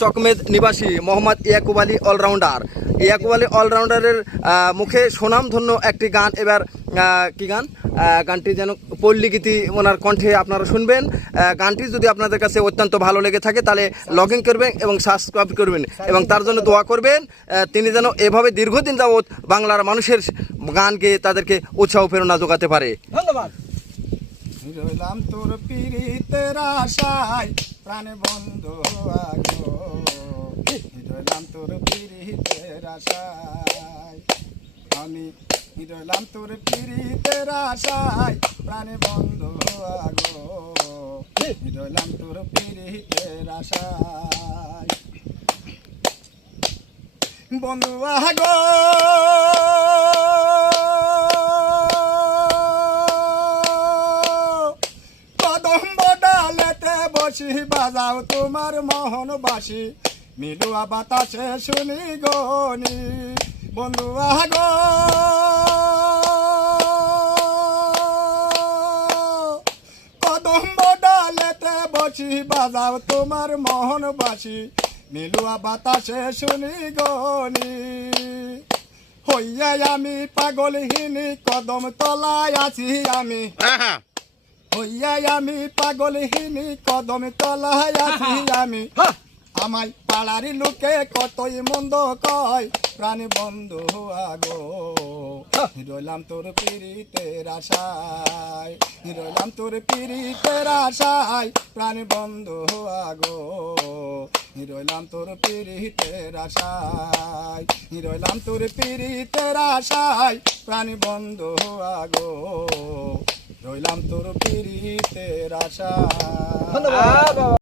চকমেদ নিবাসী মোহাম্মদ ইয়াকুব আলী অলরাউন্ডার। ইয়াকুব আলী অলরাউন্ডারের মুখে সুনামধন্য একটি গান এবার কি গান, গানটি যেন পল্লীগীতি ওনার কণ্ঠে আপনারা শুনবেন। গানটি যদি আপনাদের কাছে অত্যন্ত ভালো লেগে থাকে তাহলে লগ ইন করবেন এবং সাবস্ক্রাইব করবেন এবং তার জন্য দোয়া করবেন তিনি যেন এভাবে দীর্ঘদিন যাবৎ বাংলার মানুষের গান গেয়ে তাদেরকে উৎসাহ প্রেরণা যোগাতে পারে। ধন্যবাদ। রইলাম তোর পীড়িতের আশায় প্রাণে বন্ধু আগো, রইলাম তোর পীড়িতের আশায়, আমি রইলাম তোর পীড়িতের আশায় প্রাণে বন্ধু আগো, রইলাম তোর পীড়িতের আশায় বন্ধু আগো। বসি বাজাও তোমার মোহন বাসি, মিলুয়া বাতাসে শুনি গনি বন্ধু আগো। কদম্ব ডালেতে বসি বাজাও তোমার মোহন বাসি, মিলুয়া বাতাসে শুনি গনি। হইয়া আমি পাগলহীনি কদম তলায় আছি আমি, হইয়া আমি পাগলহীনি কদম তলায় আছি আমি। আমায় পাড়ারি লোকে কতই মন্দ কয় প্রাণী বন্ধু আগো, রইলাম তোর পীড়িতের আশায়, রইলাম তোর পীড়িতের আশায় প্রাণী বন্ধু আগো, রইলাম তোর পীড়িতের আশায়, রইলাম তোর পীড়িতের আশায় প্রাণী বন্ধু আগো, রইলাম তোর পীড়িতের আশায়।